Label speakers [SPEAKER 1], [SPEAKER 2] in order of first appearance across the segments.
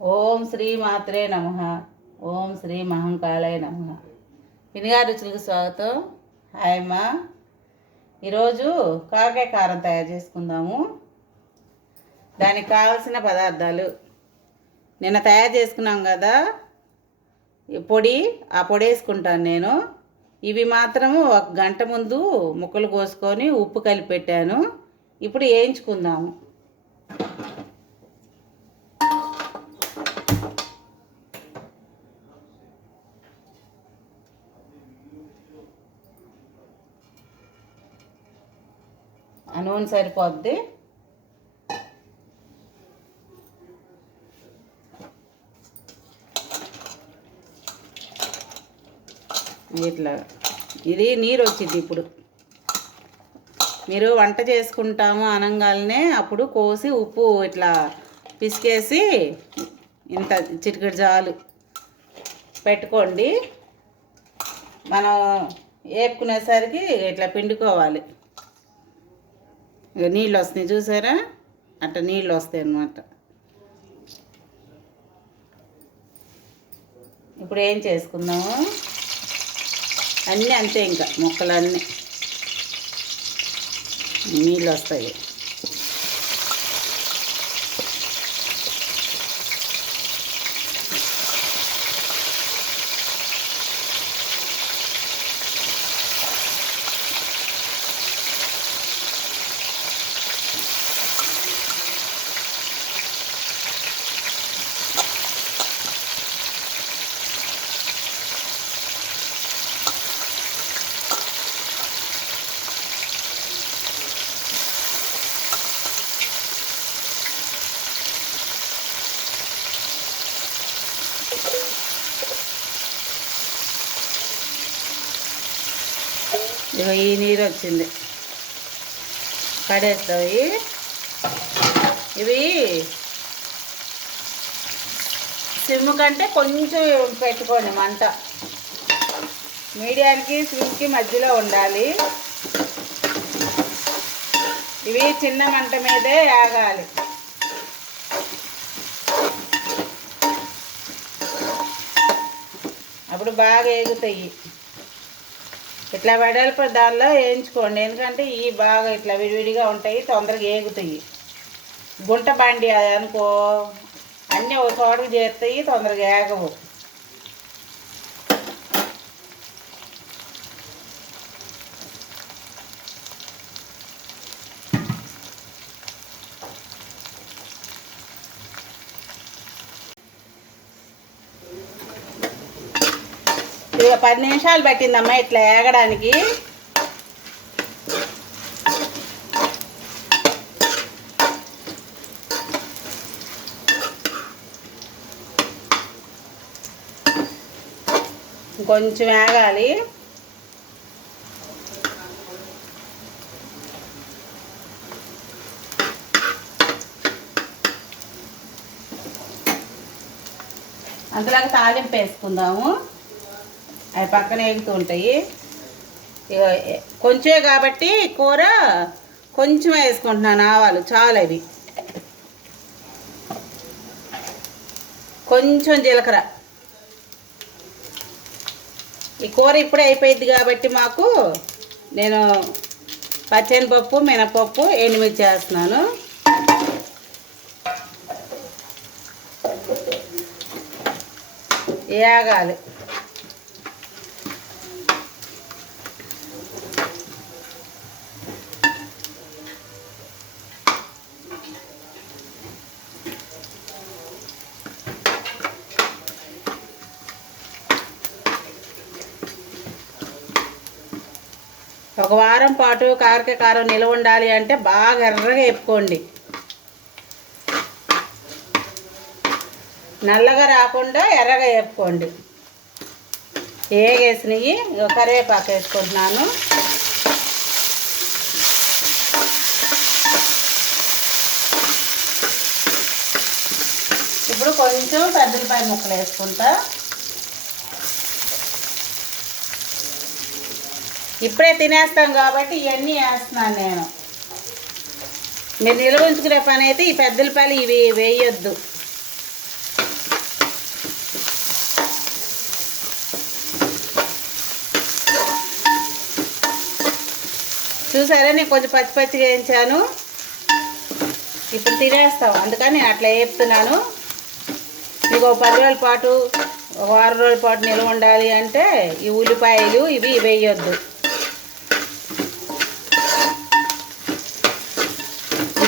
[SPEAKER 1] ఓం శ్రీ మాత్రే నమ. ఓం శ్రీ మహంకాళయ నమ. పినిగారి రుచులకు స్వాగతం. హాయ్ అమ్మా. ఈరోజు కాకాయ కారం తయారు చేసుకుందాము. దానికి కావలసిన పదార్థాలు. నిన్న తయారు చేసుకున్నాం కదా పొడి ఆ పొడి వేసుకుంటాను నేను. ఇవి మాత్రము ఒక గంట ముందు ముక్కలు కోసుకొని ఉప్పు కలిపి పెట్టాను. ఇప్పుడు వేయించుకుందాము. ఆ నూనె సరిపోద్ది. ఇట్లా. ఇది నీరు వచ్చింది ఇప్పుడు. మీరు వంట చేసుకుంటాము అనగానే అప్పుడు కోసి ఉప్పు ఇట్లా పిసికేసి ఇంత చిటికెడు జాలు పెట్టుకోండి. మనం వేపుకునేసరికి ఇట్లా పిండుకోవాలి. ఇక నీళ్ళు వస్తున్నాయి చూసారా? అట్ట నీళ్ళు వస్తాయి అన్నమాట ఇప్పుడు ఏం చేసుకుందాము? అన్నీ అంతే ఇంకా మొక్కలన్నీ. నీళ్ళు వస్తాయి ఇక ఈ నీరు వచ్చింది పడేస్తాయి ఇవి సిమ్ కంటే కొంచెం పెట్టుకోండి మంట. మీడియానికి సిమ్కి మధ్యలో ఉండాలి. ఇవి చిన్న మంట మీదే ఆగాలి. అప్పుడు బాగా ఏగుతాయి. ఇట్లా వెడల్పు దానిలో వేయించుకోండి. ఎందుకంటే ఇవి బాగా ఇట్లా విడివిడిగా ఉంటాయి తొందరగా ఏగుతాయి. గుంట బండి అది అనుకో అన్నీ ఒక చోటకు చేరుతాయి తొందరగా ఏగవు. ఇక పది నిమిషాలు పట్టిందమ్మా ఇట్లా ఏగడానికి. కొంచెం ఏగాలి. అందులోకి తాలింపు వేసుకుందాము. అవి పక్కన ఎగుతూ ఉంటాయి. కొంచెమే కాబట్టి కూర కొంచెం వేసుకుంటున్నాను ఆవాలు చాలు అవి. కొంచెం జీలకర్ర. ఈ కూర ఇప్పుడే అయిపోయింది కాబట్టి మాకు నేను పచ్చనిపప్పు మినపప్పు ఎండుమిర్చి చేస్తున్నాను ఏగాలి ఒక వారం పాటు కారకాయ కారం నిల్వ ఉండాలి అంటే బాగా ఎర్రగా వేపుకోండి. నల్లగా రాకుండా ఎర్రగా వేపుకోండి. ఏగేసినవి కరివేపాకు వేసుకుంటున్నాను. ఇప్పుడు కొంచెం పెద్దలపాయ ముక్కలు వేసుకుంటా. ఇప్పుడే తినేస్తాం కాబట్టి ఇవన్నీ వేస్తున్నాను నేను. మీరు నిల్వ ఉంచుకునే పని అయితే ఈ పెద్దలపాయలు ఇవి వేయొద్దు. చూసారా నేను కొంచెం పచ్చి పచ్చి వేయించాను. ఇప్పుడు తినేస్తాం. అందుకని అట్లా వేపుతున్నాను. మీకు పది రోజుల పాటు వారం రోజుల పాటు నిల్వ ఉండాలి అంటే ఈ ఉల్లిపాయలు ఇవి వేయొద్దు.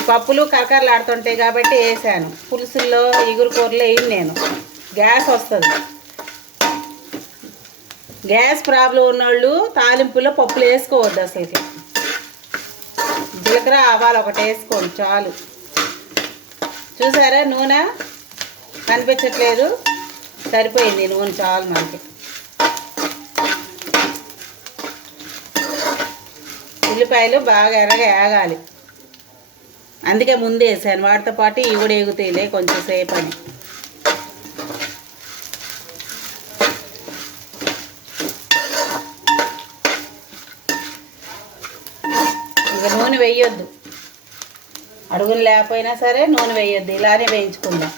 [SPEAKER 1] పప్పులు కరకరలాడుతుంటాయి కాబట్టి వేసాను. పులుసుల్లో ఇగురు కూరలు వేయను నేను గ్యాస్ వస్తుంది. గ్యాస్ ప్రాబ్లం ఉన్నోళ్ళు తాలింపులో పప్పులు వేసుకోవద్దు అసలుకి. జీలకర్ర ఆవాలు ఒకటి వేసుకోండి చాలు. చూసారా నూనె? కనిపించట్లేదు. సరిపోయింది నూనె చాలు మనకి. ఉల్లిపాయలు బాగా ఎర్రగా ఏగాలి. అందుకే ముందే వేసాను. వాటితో పాటు ఇవి కూడా ఎగుతాయిలే కొంచెం సేపు అని ఇంకా నూనె వేయొద్దు. అడుగులు లేకపోయినా సరే నూనె వేయొద్దు. ఇలానే వేయించుకుందాం.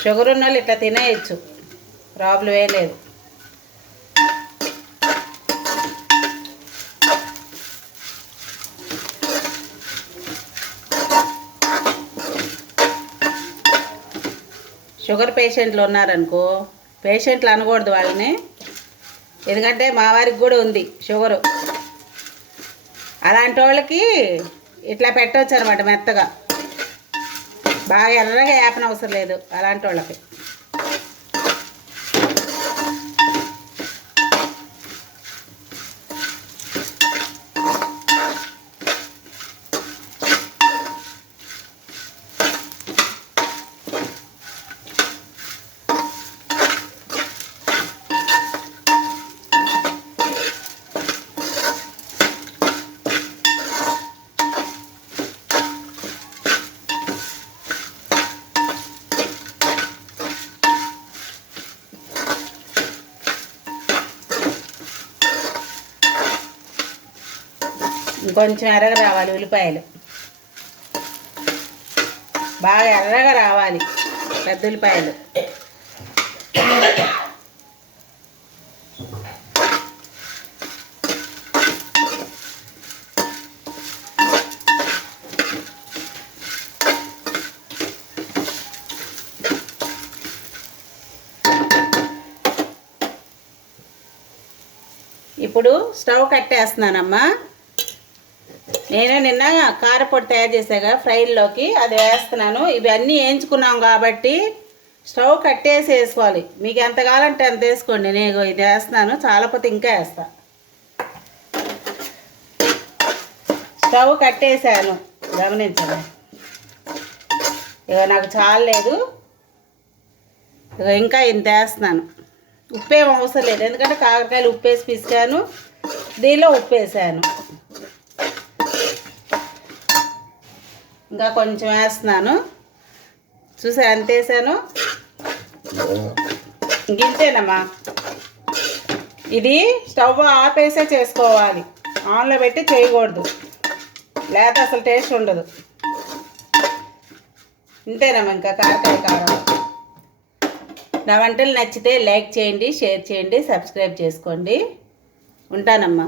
[SPEAKER 1] షుగర్ ఉన్న వాళ్ళు ఇట్లా తినేయచ్చు. ప్రాబ్లమే లేదు. షుగర్ పేషెంట్లు ఉన్నారనుకో పేషెంట్లు అనకూడదు వాళ్ళని. ఎందుకంటే మా వారికి కూడా ఉంది షుగరు. అలాంటి వాళ్ళకి ఇట్లా పెట్టవచ్చు అనమాట మెత్తగా. బాగా ఎర్రగా వేపనవసరం లేదు అలాంటి వాళ్ళకి కొంచెం ఎర్రగా రావాలి ఉల్లిపాయలు. బాగా ఎర్రగా రావాలి పెద్ద ఉల్లిపాయలు. ఇప్పుడు స్టవ్ కట్టేస్తున్నానమ్మా. నేను నిన్న కారపొడి తయారు చేశాగా ఫ్రైల్లోకి అది వేస్తున్నాను. ఇవన్నీ వేయించుకున్నాం కాబట్టి స్టవ్ కట్టేసి వేసుకోవాలి మీకు ఎంత కావాలంటే అంత వేసుకోండి. నేను ఇది వేస్తున్నాను. చాలా పోతే ఇంకా వేస్తా. స్టవ్ కట్టేసాను గమనించండి. ఇక నాకు చాలలేదు ఇక ఇంకా ఇంత వేస్తున్నాను. ఉప్పేం అవసరం లేదు. ఎందుకంటే కాకరకాయలు ఉప్పేసి పిసికాను. దీనిలో ఉప్పు ఇంకా కొంచెం వేస్తున్నాను. చూసా ఎంత వేసాను? గింతేనమ్మా. ఇది స్టవ్ ఆపేసే చేసుకోవాలి. ఆన్లో పెట్టి చేయకూడదు. లేకపోతే అసలు టేస్ట్ ఉండదు. ఇంతేనమ్మా ఇంకా కారకాయ కారం. నా వంటలు నచ్చితే లైక్ చేయండి షేర్ చేయండి సబ్స్క్రైబ్ చేసుకోండి. ఉంటానమ్మా.